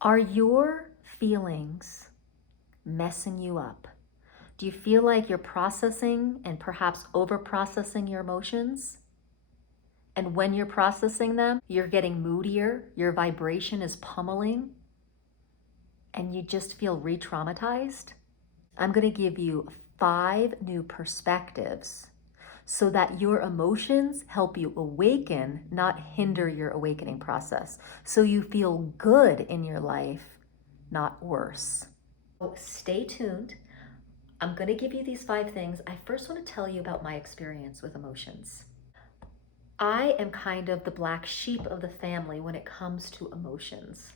Are your feelings messing you up? Do you feel like you're processing and perhaps over processing your emotions? And when you're processing them, you're getting moodier, your vibration is pummeling, and you just feel re traumatized? I'm going to give you 5 new perspectives so that your emotions help you awaken, not hinder your awakening process. So you feel good in your life, not worse. So stay tuned. I'm going to give you these 5 things. I first want to tell you about my experience with emotions. I am kind of the black sheep of the family when it comes to emotions.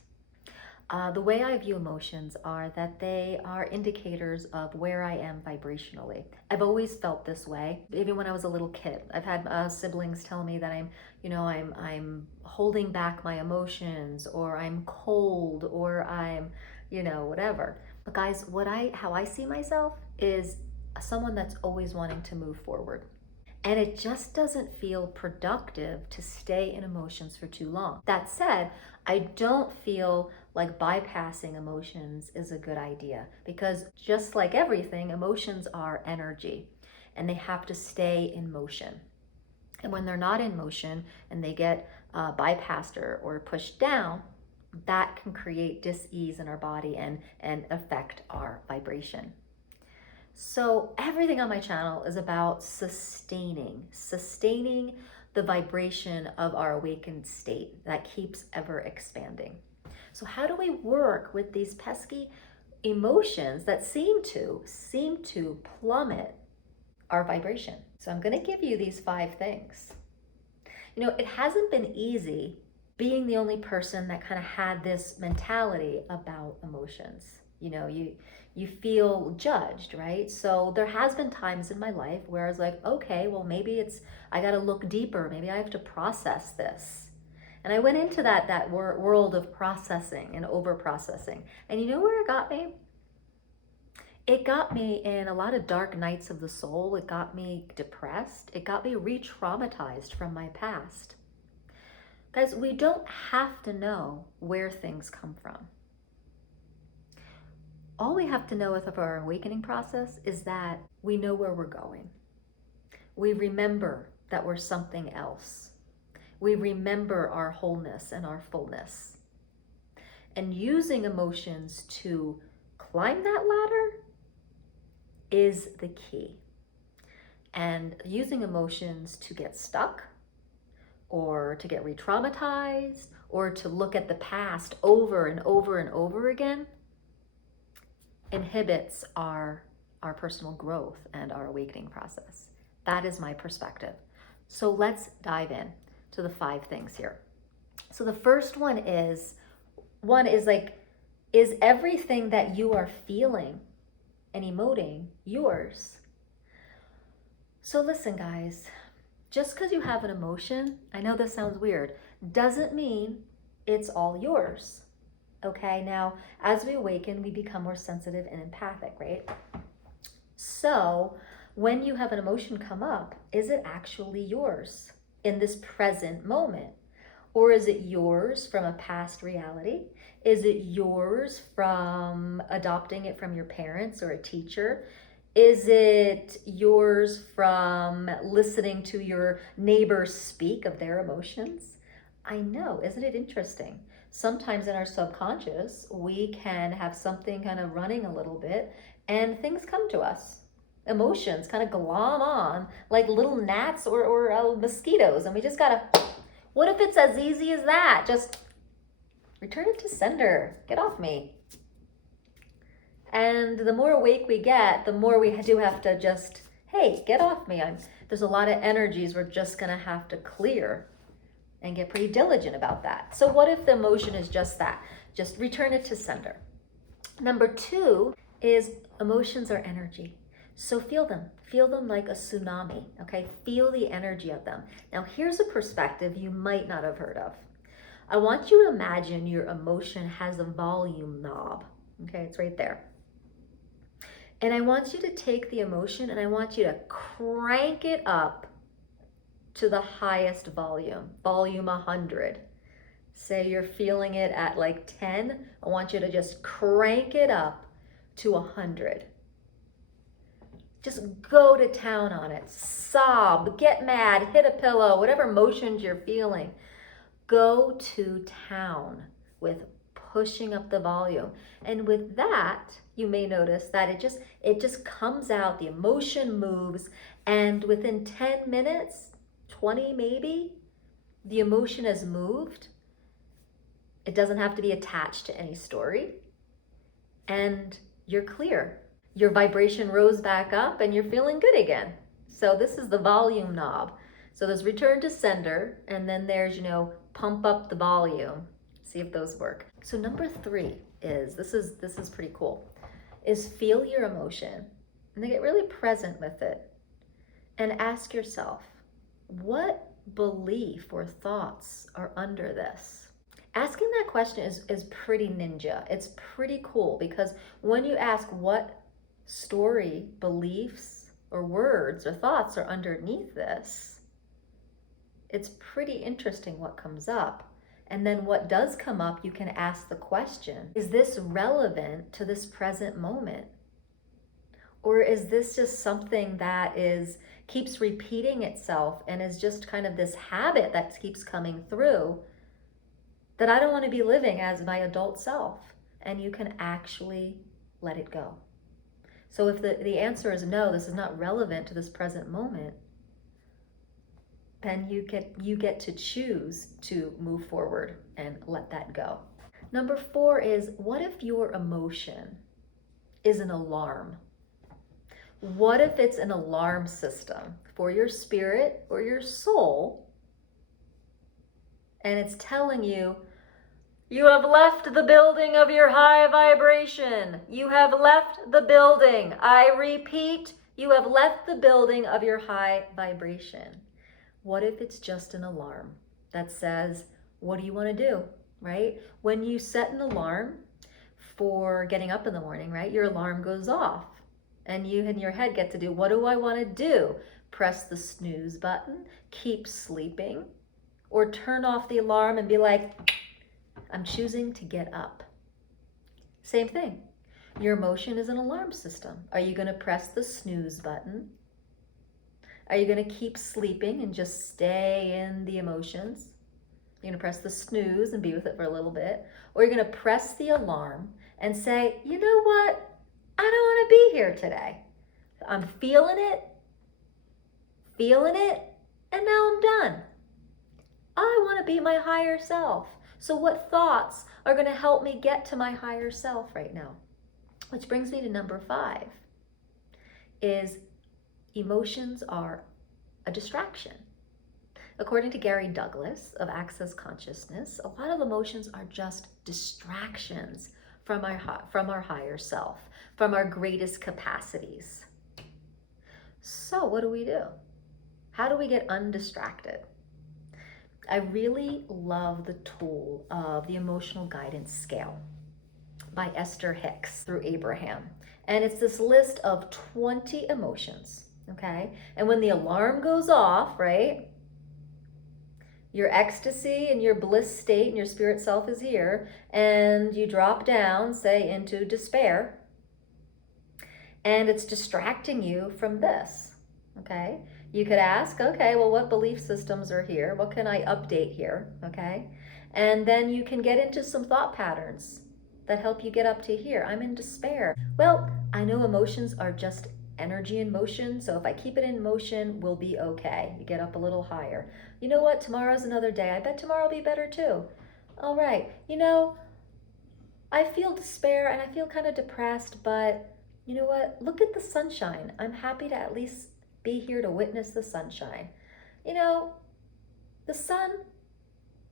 The way I view emotions are that they are indicators of where I am vibrationally. I've always felt this way, even when I was a little kid. I've had siblings tell me that I'm holding back my emotions, or I'm cold, or I'm, whatever. But guys, how I see myself is someone that's always wanting to move forward. And it just doesn't feel productive to stay in emotions for too long. That said, I don't feel like bypassing emotions is a good idea, because just like everything, emotions are energy and they have to stay in motion. And when they're not in motion and they get bypassed or pushed down, that can create dis-ease in our body and affect our vibration. So everything on my channel is about sustaining the vibration of our awakened state that keeps ever expanding. So how do we work with these pesky emotions that seem to plummet our vibration? So I'm going to give you these 5 things. It hasn't been easy being the only person that kind of had this mentality about emotions. You feel judged, right? So there has been times in my life where I was like, okay, well, maybe I got to look deeper. Maybe I have to process this. And I went into that world of processing and over processing. And you know where it got me? It got me in a lot of dark nights of the soul. It got me depressed. It got me re-traumatized from my past. Guys, we don't have to know where things come from. All we have to know with our awakening process is that we know where we're going. We remember that we're something else. We remember our wholeness and our fullness. And using emotions to climb that ladder is the key. And using emotions to get stuck, or to get re-traumatized, or to look at the past over and over and over again, inhibits our personal growth and our awakening process. That is my perspective. So let's dive in to the 5 things here. So the first one is like, is everything that you are feeling and emoting yours? So listen, guys, just because you have an emotion, I know this sounds weird, doesn't mean it's all yours. Okay, now as we awaken, we become more sensitive and empathic, right? So when you have an emotion come up, is it actually yours in this present moment? Or is it yours from a past reality? Is it yours from adopting it from your parents or a teacher? Is it yours from listening to your neighbors speak of their emotions? I know, isn't it interesting? Sometimes in our subconscious, we can have something kind of running a little bit and things come to us. Emotions kind of glom on like little gnats or mosquitoes, and we just gotta, what if it's as easy as that? Just return it to sender. Get off me. And the more awake we get, the more we do have to just, hey, get off me. There's a lot of energies we're just gonna have to clear and get pretty diligent about that. So what if the emotion is just that? Just return it to sender. Number 2 is emotions are energy. So feel them like a tsunami, okay? Feel the energy of them. Now here's a perspective you might not have heard of. I want you to imagine your emotion has a volume knob, okay? It's right there. And I want you to take the emotion and I want you to crank it up to the highest volume 100. Say you're feeling it at like 10. I want you to just crank it up to 100. Just go to town on it. Sob, get mad, hit a pillow, whatever emotions you're feeling. Go to town with pushing up the volume. And with that, you may notice that it just comes out, the emotion moves, and within 10 minutes, 20 maybe, the emotion has moved. It doesn't have to be attached to any story. And you're clear. Your vibration rose back up and you're feeling good again. So this is the volume knob. So there's return to sender, and then there's, pump up the volume. See if those work. So number 3 is, this is pretty cool, is feel your emotion and then get really present with it and ask yourself, what belief or thoughts are under this? Asking that question is pretty ninja. It's pretty cool, because when you ask what story, beliefs, or words or thoughts are underneath this, it's pretty interesting what comes up. And then what does come up, you can ask the question, is this relevant to this present moment? Or is this just something that keeps repeating itself and is just kind of this habit that keeps coming through that I don't want to be living as my adult self? And you can actually let it go. So if the answer is no, this is not relevant to this present moment, then you get to choose to move forward and let that go. Number 4 is, what if your emotion is an alarm? What if it's an alarm system for your spirit or your soul, and it's telling you, you have left the building of your high vibration. You have left the building. I repeat, you have left the building of your high vibration. What if it's just an alarm that says, what do you want to do, right? When you set an alarm for getting up in the morning, right, your alarm goes off and you in your head get to do, what do I want to do? Press the snooze button, keep sleeping, or turn off the alarm and be like, I'm choosing to get up. Same thing. Your emotion is an alarm system. Are you going to press the snooze button? Are you going to keep sleeping and just stay in the emotions? You're going to press the snooze and be with it for a little bit? Or you're going to press the alarm and say, you know what? I don't want to be here today. I'm feeling it, and now I'm done. I want to be my higher self. So what thoughts are going to help me get to my higher self right now? Which brings me to number 5, is emotions are a distraction. According to Gary Douglas of Access Consciousness, a lot of emotions are just distractions from our higher self, from our greatest capacities. So what do? How do we get undistracted? I really love the tool of the Emotional Guidance Scale by Esther Hicks through Abraham. And it's this list of 20 emotions, okay? And when the alarm goes off, right, your ecstasy and your bliss state and your spirit self is here, and you drop down, say, into despair, and it's distracting you from this, okay? You could ask, okay, well, what belief systems are here? What can I update here, okay? And then you can get into some thought patterns that help you get up to here. I'm in despair. Well, I know emotions are just energy in motion, so if I keep it in motion, we'll be okay. You get up a little higher. You know what? Tomorrow's another day. I bet tomorrow will be better too. All right. I feel despair and I feel kind of depressed, but you know what? Look at the sunshine. I'm happy to at least be here to witness the sunshine. The sun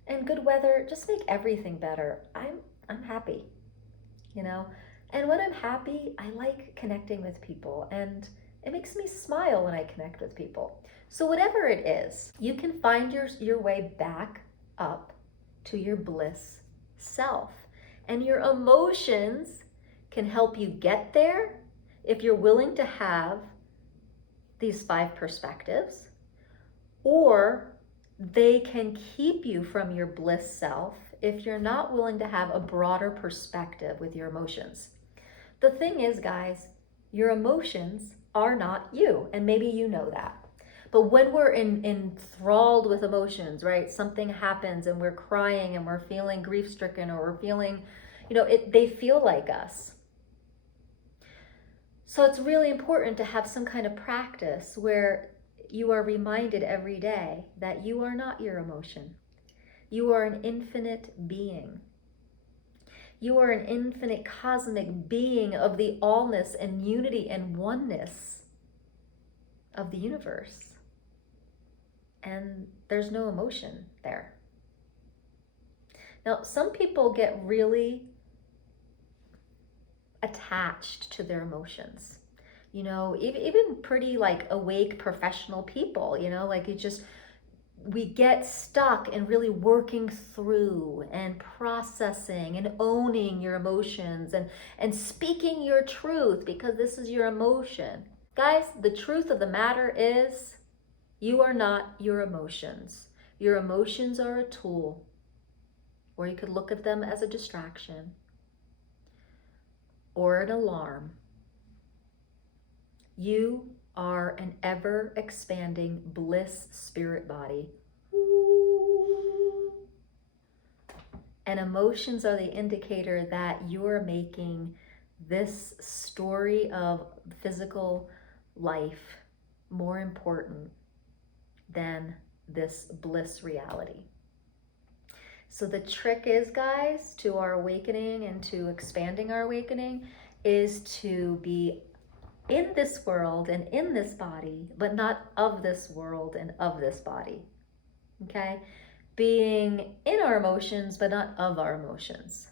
and good weather just make everything better. I'm happy, And when I'm happy, I like connecting with people, and it makes me smile when I connect with people. So whatever it is, you can find your way back up to your bliss self. And your emotions can help you get there if you're willing to have these 5 perspectives, or they can keep you from your bliss self if you're not willing to have a broader perspective with your emotions. The thing is, guys, your emotions are not you, and maybe you know that. But when we're enthralled with emotions, right? Something happens and we're crying and we're feeling grief-stricken, or we're feeling, they feel like us. So it's really important to have some kind of practice where you are reminded every day that you are not your emotion. You are an infinite being. You are an infinite cosmic being of the allness and unity and oneness of the universe. And there's no emotion there. Now, some people get really attached to their emotions. Even pretty awake professional people, we get stuck in really working through and processing and owning your emotions and speaking your truth because this is your emotion. Guys, the truth of the matter is you are not your emotions. Your emotions are a tool, or you could look at them as a distraction or an alarm. You are an ever-expanding bliss spirit body. And emotions are the indicator that you're making this story of physical life more important than this bliss reality. So the trick is, guys, to our awakening and to expanding our awakening is to be in this world and in this body, but not of this world and of this body. Okay? Being in our emotions, but not of our emotions.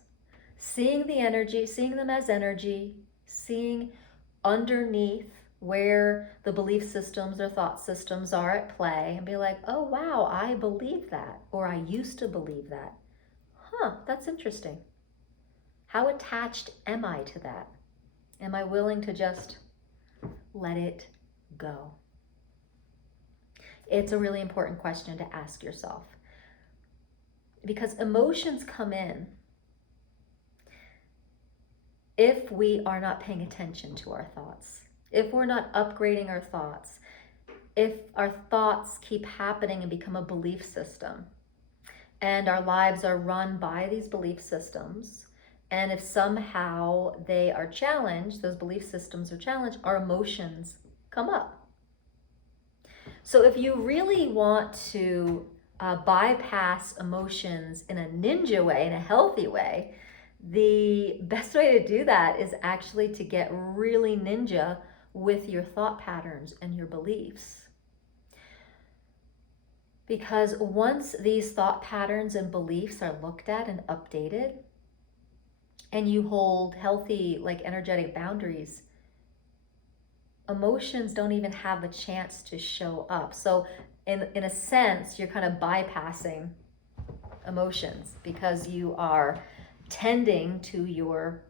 Seeing the energy, seeing them as energy, seeing underneath where the belief systems or thought systems are at play, and be like, oh wow, I believe that, or I used to believe that. That's interesting. How attached am I to that? Am I willing to just let it go? It's a really important question to ask yourself, because emotions come in if we are not paying attention to our thoughts, if we're not upgrading our thoughts, if our thoughts keep happening and become a belief system, and our lives are run by these belief systems, and if somehow they are challenged, those belief systems are challenged, our emotions come up. So if you really want to bypass emotions in a ninja way, in a healthy way, the best way to do that is actually to get really ninja with your thought patterns and your beliefs. Because once these thought patterns and beliefs are looked at and updated, and you hold healthy, energetic boundaries, emotions don't even have a chance to show up. So in a sense, you're kind of bypassing emotions because you are tending to your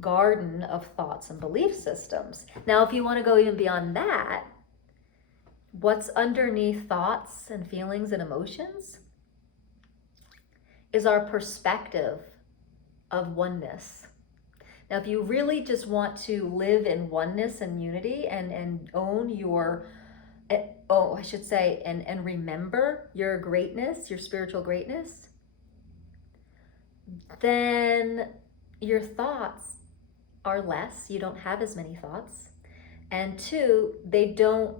garden of thoughts and belief systems. Now, if you want to go even beyond that, what's underneath thoughts and feelings and emotions is our perspective of oneness. Now, if you really just want to live in oneness and unity and own your, and remember your greatness, your spiritual greatness, then your thoughts are less. You don't have as many thoughts. And two, they don't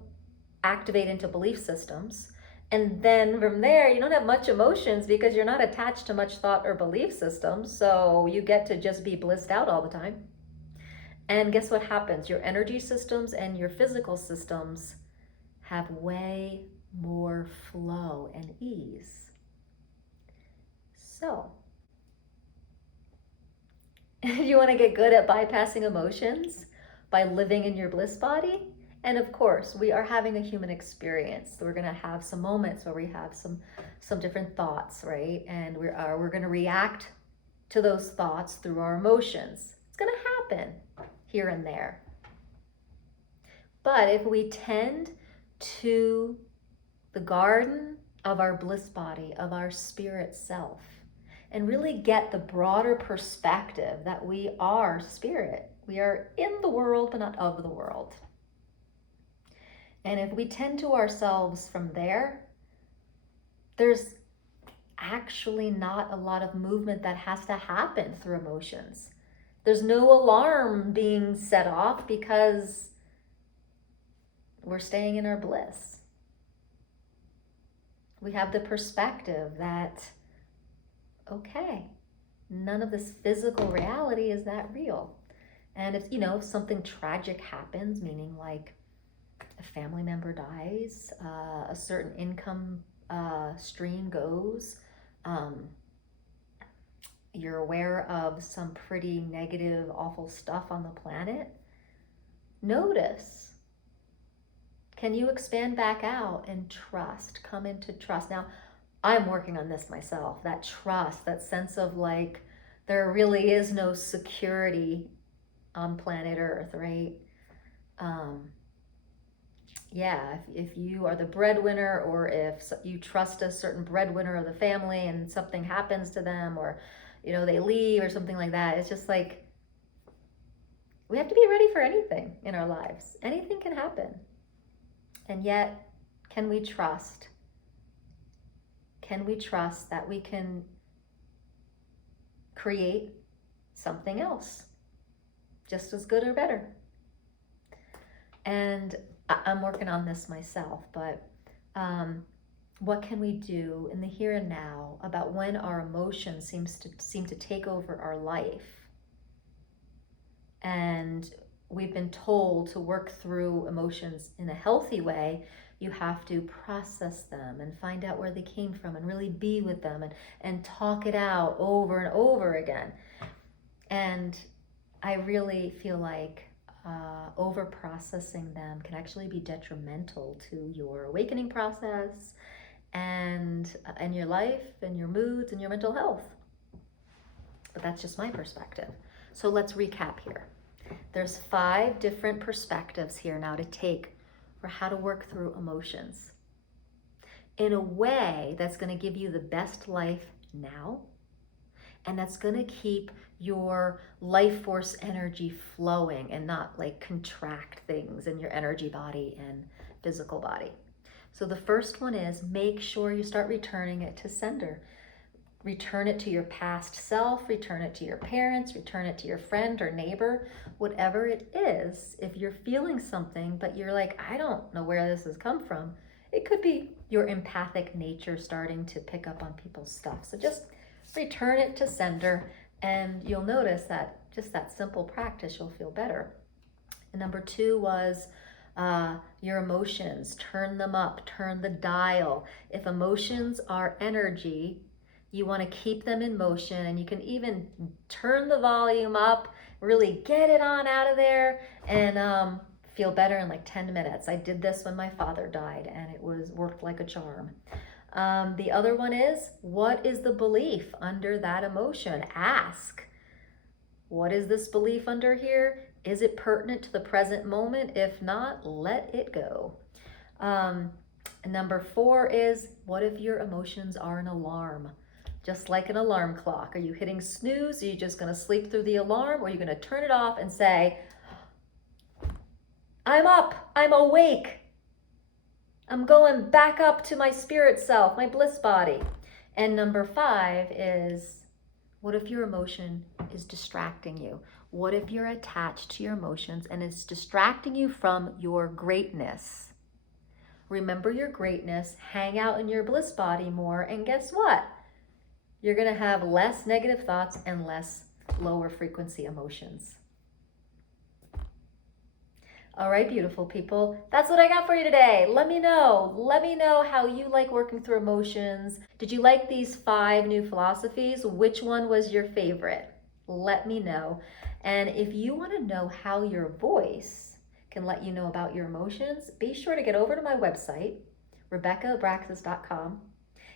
activate into belief systems. And then from there, you don't have much emotions because you're not attached to much thought or belief systems. So you get to just be blissed out all the time. And guess what happens? Your energy systems and your physical systems have way more flow and ease. So, if you want to get good at bypassing emotions by living in your bliss body, and of course, we are having a human experience. So we're going to have some moments where we have some different thoughts, right? And we're going to react to those thoughts through our emotions. It's going to happen here and there. But if we tend to the garden of our bliss body, of our spirit self, and really get the broader perspective that we are spirit. We are in the world, but not of the world. And if we tend to ourselves from there, there's actually not a lot of movement that has to happen through emotions. There's no alarm being set off because we're staying in our bliss. We have the perspective that, okay, none of this physical reality is that real. And if, if something tragic happens, meaning like a family member dies, a certain income stream goes, you're aware of some pretty negative, awful stuff on the planet, notice. Can you expand back out and trust, come into trust? Now, I'm working on this myself, that trust, that sense of like, there really is no security on planet Earth, right? If you are the breadwinner, or if you trust a certain breadwinner of the family and something happens to them, or they leave or something like that, it's just like, we have to be ready for anything in our lives. Anything can happen. And yet, can we trust? Can we trust that we can create something else just as good or better? And I'm working on this myself, but what can we do in the here and now about when our emotions seem to take over our life? And we've been told to work through emotions in a healthy way. You have to process them and find out where they came from and really be with them and talk it out over and over again. And I really feel like over processing them can actually be detrimental to your awakening process and your life and your moods and your mental health. But that's just my perspective. So let's recap here. There's 5 different perspectives here now to take for how to work through emotions in a way that's going to give you the best life now, and that's going to keep your life force energy flowing and not like contract things in your energy body and physical body. So the first one is, make sure you start returning it to sender. Return it to your past self, return it to your parents, return it to your friend or neighbor, whatever it is. If you're feeling something, but you're like, I don't know where this has come from, it could be your empathic nature starting to pick up on people's stuff. So just return it to sender, and you'll notice that just that simple practice, you'll feel better. And number 2 was your emotions. Turn them up, turn the dial. If emotions are energy, you want to keep them in motion, and you can even turn the volume up, really get it on out of there, and feel better in like 10 minutes. I did this when my father died, and it worked like a charm. The other one is, what is the belief under that emotion? Ask, what is this belief under here? Is it pertinent to the present moment? If not, let it go. And number 4 is, what if your emotions are an alarm? Just like an alarm clock. Are you hitting snooze? Are you just going to sleep through the alarm? Or are you going to turn it off and say, I'm up, I'm awake, I'm going back up to my spirit self, my bliss body? And number 5 is, what if your emotion is distracting you? What if you're attached to your emotions and it's distracting you from your greatness? Remember your greatness, hang out in your bliss body more, and guess what? You're going to have less negative thoughts and less lower frequency emotions. All right, beautiful people, that's what I got for you today. Let me know how you like working through emotions. Did you like these 5 new philosophies? Which one was your favorite? Let me know. And if you want to know how your voice can let you know about your emotions, be sure to get over to my website, RebeccaAbraxas.com.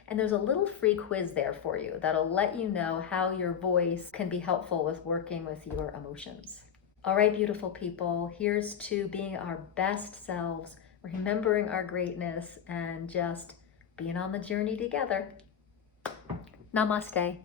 And there's a little free quiz there for you that'll let you know how your voice can be helpful with working with your emotions. All right, beautiful people, here's to being our best selves, remembering our greatness, and just being on the journey together. Namaste.